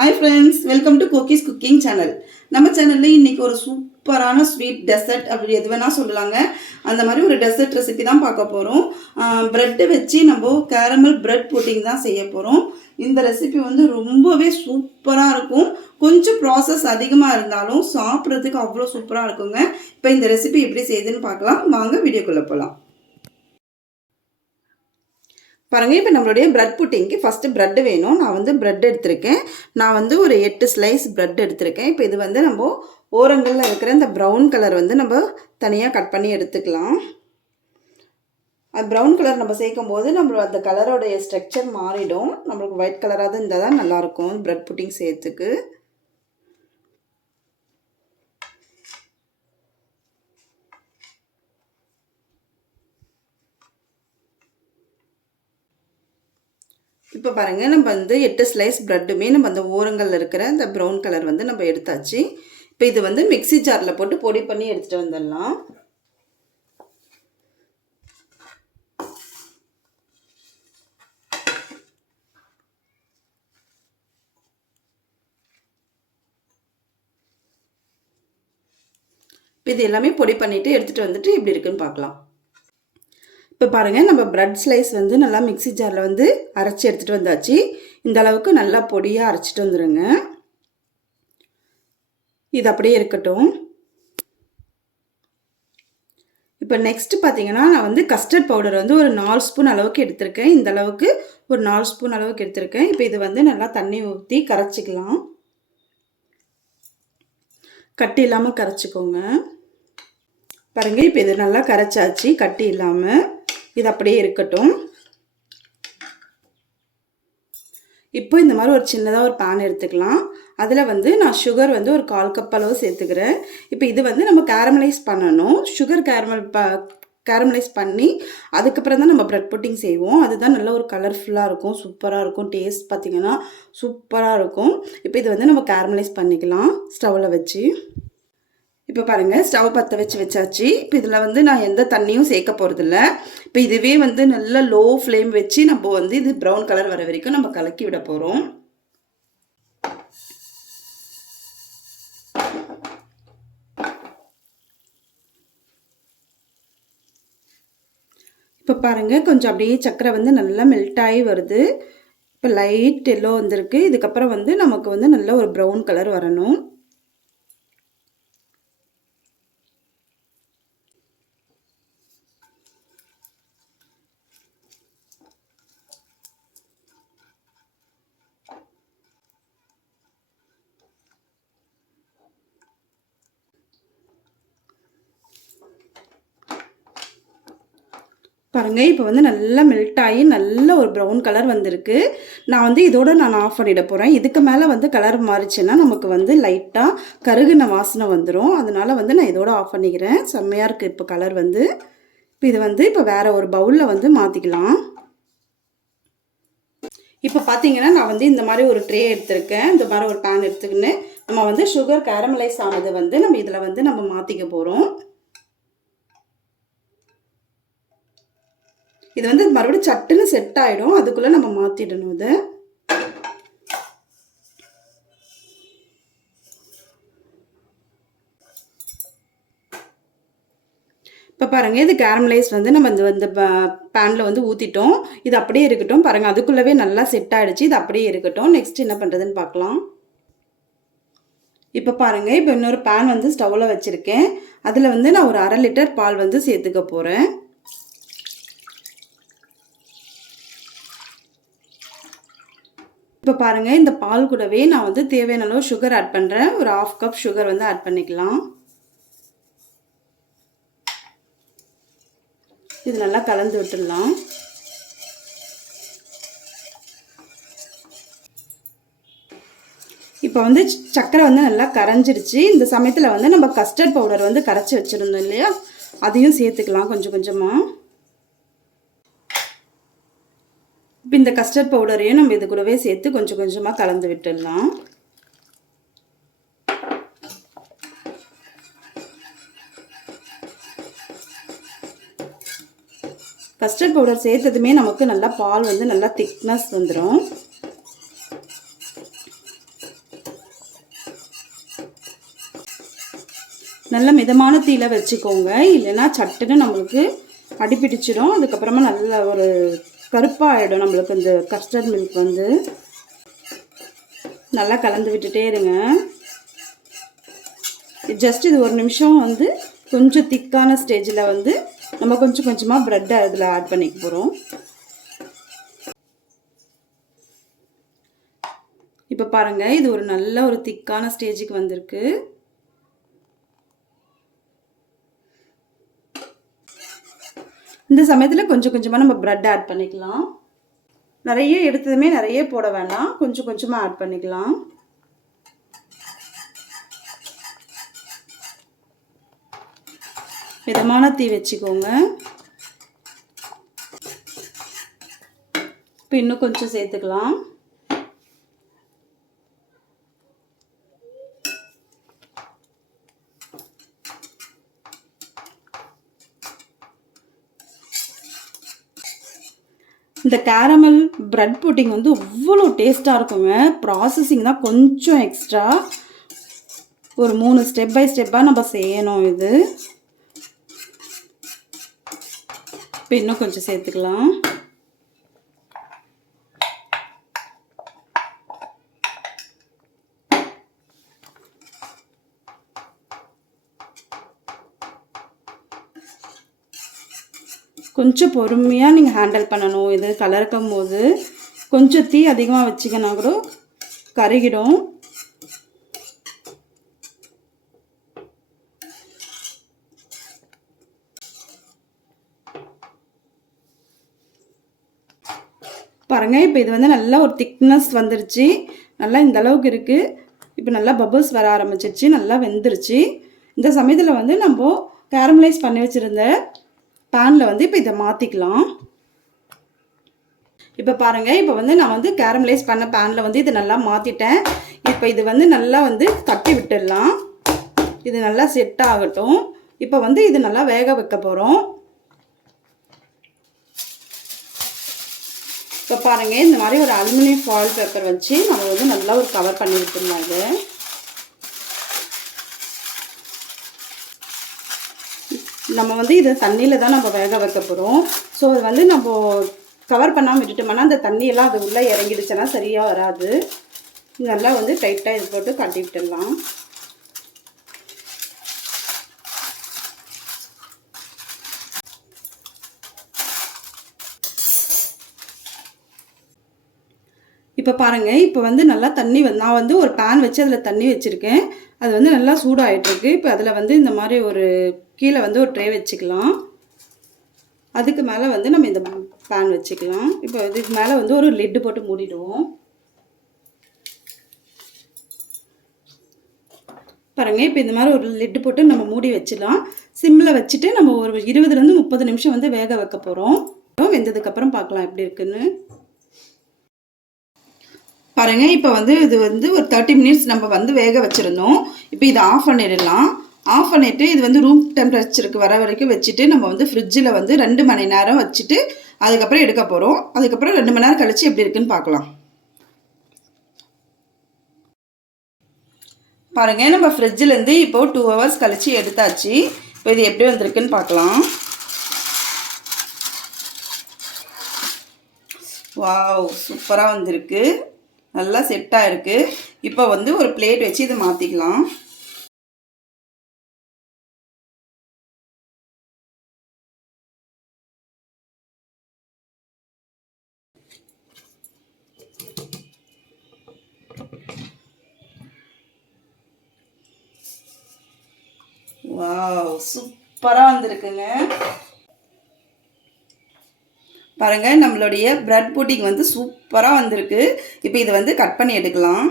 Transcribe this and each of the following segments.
Hi friends, welcome to Kokis Cooking Channel. நம்ம சேனல்ல இன்னைக்கு ஒரு சூப்பரான ஸ்வீட் டெசர்ட் அப்படி எது வேணா சொல்லலாங்க. அந்த மாதிரி ஒரு டெசர்ட் ரெசிபி தான் பார்க்க போறோம். பிரெட் வச்சு நம்ம கேரமல் பிரெட் புட்டிங் தான் செய்ய போறோம். இந்த ரெசிபி வந்து ரொம்பவே சூப்பரா இருக்கும். கொஞ்சம் ப்ராசஸ் அதிகமாக இருந்தாலும் சாப்பிட்றதுக்கு அவ்வளோ சூப்பராக இருக்குங்க. இப்போ இந்த ரெசிபி எப்படி செய்யுதுன்னு பார்க்கலாம். வாங்க வீடியோக்குள்ளே போகலாம். பாருங்கள், இப்போ நம்மளுடைய ப்ரெட் புட்டிங்க்கு ஃபஸ்ட்டு ப்ரெட்டு வேணும். நான் வந்து ப்ரெட் எடுத்திருக்கேன். நான் வந்து ஒரு 8 ஸ்லைஸ் ப்ரெட் எடுத்திருக்கேன். இப்போ இது வந்து நம்ம ஓரங்களில் இருக்கிற இந்த ப்ரௌன் கலர் வந்து நம்ம தனியாக கட் பண்ணி எடுத்துக்கலாம். அது ப்ரௌன் கலர் நம்ம சேர்க்கும் போது நம்ம அந்த கலரோடைய ஸ்ட்ரக்சர் மாறிடும். நம்மளுக்கு ஒயிட் கலராக தான் இருந்தால் தான் நல்லாயிருக்கும் ப்ரெட் புட்டிங் செய்யறதுக்கு. இப்போ பாருங்கள், நம்ம வந்து 8 ஸ்லைஸ் ப்ரெட்டுமே நம்ம அந்த ஓரங்களில் இருக்கிற இந்த ப்ரௌன் கலர் வந்து நம்ம எடுத்தாச்சு. இப்போ இது வந்து மிக்சி ஜாரில் போட்டு பொடி பண்ணி எடுத்துகிட்டு வந்துடலாம். இப்போ இது எல்லாமே பொடி பண்ணிவிட்டு எடுத்துகிட்டு வந்துட்டு எப்படி இருக்குன்னு பார்க்கலாம். இப்போ பாருங்கள், நம்ம ப்ரெட் ஸ்லைஸ் வந்து நல்லா மிக்சி ஜாரில் வந்து அரைச்சி எடுத்துகிட்டு வந்தாச்சு. இந்த அளவுக்கு நல்லா பொடியாக அரைச்சிட்டு வந்துடுங்க. இது அப்படியே இருக்கட்டும். இப்போ நெக்ஸ்ட்டு பார்த்தீங்கன்னா, நான் வந்து கஸ்டர்ட் பவுடர் வந்து ஒரு 4 ஸ்பூன் அளவுக்கு எடுத்திருக்கேன். இந்த அளவுக்கு ஒரு 4 ஸ்பூன் அளவுக்கு எடுத்திருக்கேன். இப்போ இது வந்து நல்லா தண்ணி ஊற்றி கரைச்சிக்கலாம். கட்டி இல்லாமல் கரைச்சிக்கோங்க. பாருங்கள், இப்போ இது நல்லா கரைச்சாச்சு கட்டி இல்லாமல். இது அப்படியே இருக்கட்டும். இப்போ இந்த மாதிரி ஒரு சின்னதாக ஒரு பேன் எடுத்துக்கலாம். அதில் வந்து நான் சுகர் வந்து ஒரு 1/4 கப் அளவு சேர்த்துக்கிறேன். இப்போ இது வந்து நம்ம கேரமலைஸ் பண்ணணும். சுகர் கேரமலைஸ் பண்ணி அதுக்கப்புறம் தான் நம்ம ப்ரெட் புட்டிங் செய்வோம். அதுதான் நல்ல ஒரு கலர்ஃபுல்லாக இருக்கும், சூப்பராக இருக்கும். டேஸ்ட் பார்த்திங்கன்னா சூப்பராக இருக்கும். இப்போ இது வந்து நம்ம கேரமலைஸ் பண்ணிக்கலாம் ஸ்டவ்வில் வச்சு. இப்போ பாருங்கள், ஸ்டவ் பற்ற வச்சாச்சு. இப்போ இதில் வந்து நான் எந்த தண்ணியும் சேர்க்க போகிறதில்ல. இப்போ இதுவே வந்து நல்ல லோ ஃப்ளேம் வச்சு நம்ம வந்து இது ப்ரௌன் கலர் வர வரைக்கும் நம்ம கலக்கி விட போகிறோம். இப்போ பாருங்கள், கொஞ்சம் அப்படியே சர்க்கரை வந்து நல்லா மெல்ட் ஆகி வருது. இப்போ லைட் எல்லோ வந்திருக்கு. இதுக்கப்புறம் வந்து நமக்கு வந்து நல்ல ஒரு ப்ரௌன் கலர் வரணும். பாருங்கள், இப்போ வந்து நல்லா மெல்ட் ஆகி நல்ல ஒரு ப்ரௌன் கலர் வந்திருக்கு. நான் வந்து இதோட நான் ஆஃப் பண்ணிட போகிறேன். இதுக்கு மேலே வந்து கலர் மாறிச்சுன்னா நமக்கு வந்து லைட்டாக கருகுன வாசனை வந்துடும். அதனால் வந்து நான் இதோட ஆஃப் பண்ணிக்கிறேன். செம்மையாக இருக்குது இப்போ கலர் வந்து. இப்போ இது வந்து இப்போ வேறு ஒரு பவுலில் வந்து மாற்றிக்கலாம். இப்போ பார்த்தீங்கன்னா, நான் வந்து இந்த மாதிரி ஒரு ட்ரே எடுத்திருக்கேன். இந்த மாதிரி ஒரு பேன் எடுத்துக்கின்னு நம்ம வந்து சுகர் கேரமலைஸ் ஆனதை வந்து நம்ம இதில் வந்து நம்ம மாற்றிக்க போகிறோம். இது வந்து மறுபடியும் சட்டுன்னு செட் ஆகிடும். அதுக்குள்ளே நம்ம மாற்றிடணும் இதை. இப்போ பாருங்கள், இது கேரமலைஸ் வந்து நம்ம இந்த பேனில் வந்து ஊற்றிட்டோம். இது அப்படியே இருக்கட்டும். பாருங்கள், அதுக்குள்ளவே நல்லா செட் ஆகிடுச்சு. இது அப்படியே இருக்கட்டும். நெக்ஸ்ட் என்ன பண்ணுறதுன்னு பார்க்கலாம். இப்போ பாருங்கள், இப்போ இன்னொரு பேன் வந்து ஸ்டவ்வில் வச்சுருக்கேன். அதில் வந்து நான் ஒரு 1/2 லிட்டர் பால் வந்து சேர்த்துக்க போகிறேன். இப்போ பாருங்கள், இந்த பால் கூடவே நான் வந்து தேவையான அளவு சுகர் ஆட் பண்ணுறேன். ஒரு 1/2 கப் சுகர் வந்து ஆட் பண்ணிக்கலாம். இது நல்லா கலந்து விட்டுடலாம். இப்போ வந்து சர்க்கரை வந்து நல்லா கரைஞ்சிருச்சு. இந்த சமயத்தில் வந்து நம்ம கஸ்டர்ட் பவுடர் வந்து கரைச்சி வச்சுருந்தோம் இல்லையா, அதையும் சேர்த்துக்கலாம் கொஞ்சம் கொஞ்சமாக. இப்போ இந்த கஸ்டர்ட் பவுடரையும் நம்ம இது கூடவே சேர்த்து கொஞ்சம் கொஞ்சமாக கலந்து விட்டுடலாம். கஸ்டர்ட் பவுடர் சேர்த்ததுமே நமக்கு நல்லா பால் வந்து நல்லா திக்னஸ் வந்துடும். நல்ல மிதமான தீயில வச்சுக்கோங்க, இல்லைன்னா சட்டுன்னு நம்மளுக்கு அடிப்பிடிச்சிடும். அதுக்கப்புறமா நல்ல ஒரு கருப்பாகிடும் நம்மளுக்கு இந்த கஸ்டர்ட் மில்க் வந்து. நல்லா கலந்து விட்டுட்டே இருங்க. ஜஸ்ட் இது ஒரு நிமிஷம் வந்து கொஞ்சம் திக்கான ஸ்டேஜில் வந்து நம்ம கொஞ்சம் கொஞ்சமாக ப்ரெட்டை அதில் ஆட் பண்ணிக்க போகிறோம். இப்போ பாருங்கள், இது ஒரு நல்ல ஒரு திக்கான ஸ்டேஜுக்கு வந்திருக்கு. இந்த சமயத்தில் கொஞ்சம் கொஞ்சமாக நம்ம ப்ரெட் ஆட் பண்ணிக்கலாம். நிறைய எடுத்ததுமே நிறைய போட வேண்டாம், கொஞ்சம் கொஞ்சமாக ஆட் பண்ணிக்கலாம். மிதமான தீ வச்சுக்கோங்க. இப்போ இன்னும் கொஞ்சம் சேர்த்துக்கலாம். இந்த கேரமல் பிரெட் புட்டிங் வந்து அவ்வளோ டேஸ்ட்டாக இருக்குங்க. ப்ராசஸிங் தான் கொஞ்சம் எக்ஸ்ட்ரா, ஒரு 3 ஸ்டெப் பை ஸ்டெப்பாக நம்ம செய்யணும். இது இப்போ இன்னும் கொஞ்சம் சேர்த்துக்கலாம். கொஞ்சம் பொறுமையாக நீங்கள் ஹேண்டில் பண்ணணும். இது கலர்க்கும் போது கொஞ்சம் தீ அதிகமாக வச்சிங்கன்னா கூட கருகிடும். பாருங்கள், இப்போ இது வந்து நல்லா ஒரு திக்னஸ் வந்துருச்சு. நல்லா இந்த அளவுக்கு இருக்குது. இப்போ நல்லா பபிள்ஸ் வர ஆரம்பிச்சிருச்சு, நல்லா வெந்துருச்சு. இந்த சமயத்தில் வந்து நம்ம கேரமலைஸ் பண்ணி வச்சுருந்த பேனில் வந்து இப்போ இதை மாற்றிக்கலாம். இப்போ பாருங்கள், இப்போ வந்து நான் வந்து கேரமலைஸ் பண்ண பேனில் வந்து இதை நல்லா மாற்றிட்டேன். இப்போ இது வந்து நல்லா வந்து தட்டி விட்டுடலாம். இது நல்லா செட் ஆகட்டும். இப்போ வந்து இது நல்லா வேக வைக்க போகிறோம். இப்போ பாருங்கள், இந்த மாதிரி ஒரு அலுமினியம் ஃபாயில் பேப்பர் வச்சு நம்ம வந்து நல்லா ஒரு கவர் பண்ணி விட்டுருந்தாங்க. நம்ம வந்து இதை தண்ணியில் தான் நம்ம வேக வைக்க போகிறோம். ஸோ அது வந்து நம்ம கவர் பண்ணாமல் விட்டுட்டோம்னா அந்த தண்ணியெல்லாம் அது உள்ளே இறங்கிடுச்சுன்னா சரியாக வராது. நல்லா வந்து டைட்டாக இது போட்டு கட்டி விட்டுடலாம். இப்போ பாருங்கள், இப்போ வந்து நல்லா தண்ணி நான் வந்து ஒரு பேன் வச்சு அதில் தண்ணி வச்சுருக்கேன். அது வந்து நல்லா சூடாகிட்டுருக்கு. இப்போ அதில் வந்து இந்த மாதிரி ஒரு கீழே வந்து ஒரு ட்ரே வச்சுக்கலாம். அதுக்கு மேலே வந்து நம்ம இந்த பேன் வச்சுக்கலாம். இப்போ இதுக்கு மேலே வந்து ஒரு லிட்டு போட்டு மூடிடுவோம். பாருங்கள், இப்போ இந்த மாதிரி ஒரு லிட்டு போட்டு நம்ம மூடி வச்சிடலாம். சிம்மில் வச்சுட்டு நம்ம ஒரு 20லேருந்து 30 நிமிஷம் வந்து வேக வைக்க போகிறோம். வெந்ததுக்கப்புறம் பார்க்கலாம் எப்படி இருக்குன்னு. பாருங்கள், இப்போ வந்து இது வந்து ஒரு 30 மினிட்ஸ் நம்ம வந்து வேக வச்சுருந்தோம். இப்போ இதை ஆஃப் பண்ணிடலாம். ஆஃப் பண்ணிவிட்டு இது வந்து ரூம் டெம்பரேச்சருக்கு வர வரைக்கும் வச்சுட்டு நம்ம வந்து ஃப்ரிட்ஜில் வந்து 2 மணி நேரம் வச்சுட்டு அதுக்கப்புறம் எடுக்க போகிறோம். அதுக்கப்புறம் 2 மணி நேரம் கழித்து எப்படி இருக்குன்னு பார்க்கலாம். பாருங்கள், நம்ம ஃப்ரிட்ஜிலேருந்து இப்போது 2 ஹவர்ஸ் கழித்து எடுத்தாச்சு. இப்போ இது எப்படி வந்திருக்குன்னு பார்க்கலாம். வாவ், சூப்பராக வந்திருக்கு. நல்லா செட்டாக இருக்குது. இப்போ வந்து ஒரு பிளேட் வச்சு இதை மாற்றிக்கலாம். வாவ், சூப்பராக வந்திருக்குங்க. பாருங்கள், நம்மளுடைய பிரெட் புட்டிங் வந்து சூப்பராக வந்திருக்கு. இப்போ இதை வந்து கட் பண்ணி எடுக்கலாம்.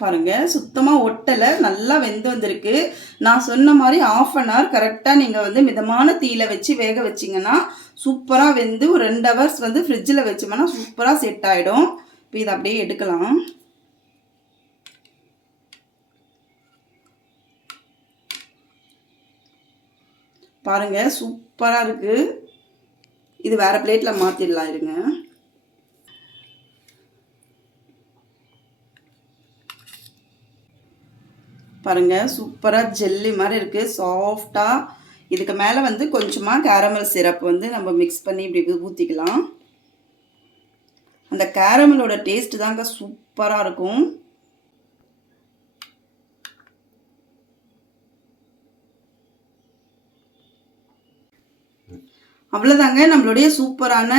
பாருங்கள், சுத்தமாக ஒட்டலை, நல்லா வெந்து வந்திருக்கு. நான் சொன்ன மாதிரி 1/2 hour கரெக்டாக நீங்கள் வந்து மிதமான தீயில வச்சு வேக வச்சிங்கன்னா சூப்பராக வெந்து ஒரு 2 hours வந்து ஃப்ரிட்ஜில் வச்சோம்னா சூப்பராக செட் ஆகிடும். இப்போ இதை அப்படியே எடுக்கலாம். பாருங்கள் சூப்பராக இருக்குது. இது வேறு பிளேட்டில் மாற்றிடலாம் இருங்க. பாருங்கள் சூப்பராக ஜெல்லி மாதிரி இருக்குது, சாஃப்டாக. இதுக்கு மேலே வந்து கொஞ்சமாக கேரமல் சிரப் வந்து நம்ம மிக்ஸ் பண்ணி இப்படி ஊற்றிக்கலாம். அந்த கேரமலோட டேஸ்ட்டு தாங்க சூப்பராக இருக்கும். அவ்வளோதாங்க, நம்மளுடைய சூப்பரான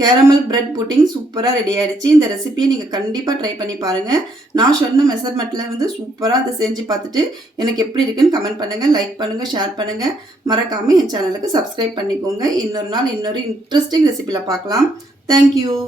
கேரமல் பிரெட் புட்டிங் சூப்பராக ரெடி ஆகிடுச்சு. இந்த ரெசிபியை நீங்கள் கண்டிப்பாக ட்ரை பண்ணி பாருங்கள். நான் சொன்ன மெஷர்மெண்ட்டில் வந்து சூப்பராக அதை செஞ்சு பார்த்துட்டு எனக்கு எப்படி இருக்குன்னு கமெண்ட் பண்ணுங்கள், லைக் பண்ணுங்கள், ஷேர் பண்ணுங்கள். மறக்காமல் என் சேனலுக்கு சப்ஸ்கிரைப் பண்ணிக்கோங்க. இன்னொரு நாள் இன்னொரு இன்ட்ரெஸ்டிங் ரெசிபியில் பார்க்கலாம். தேங்க்யூ.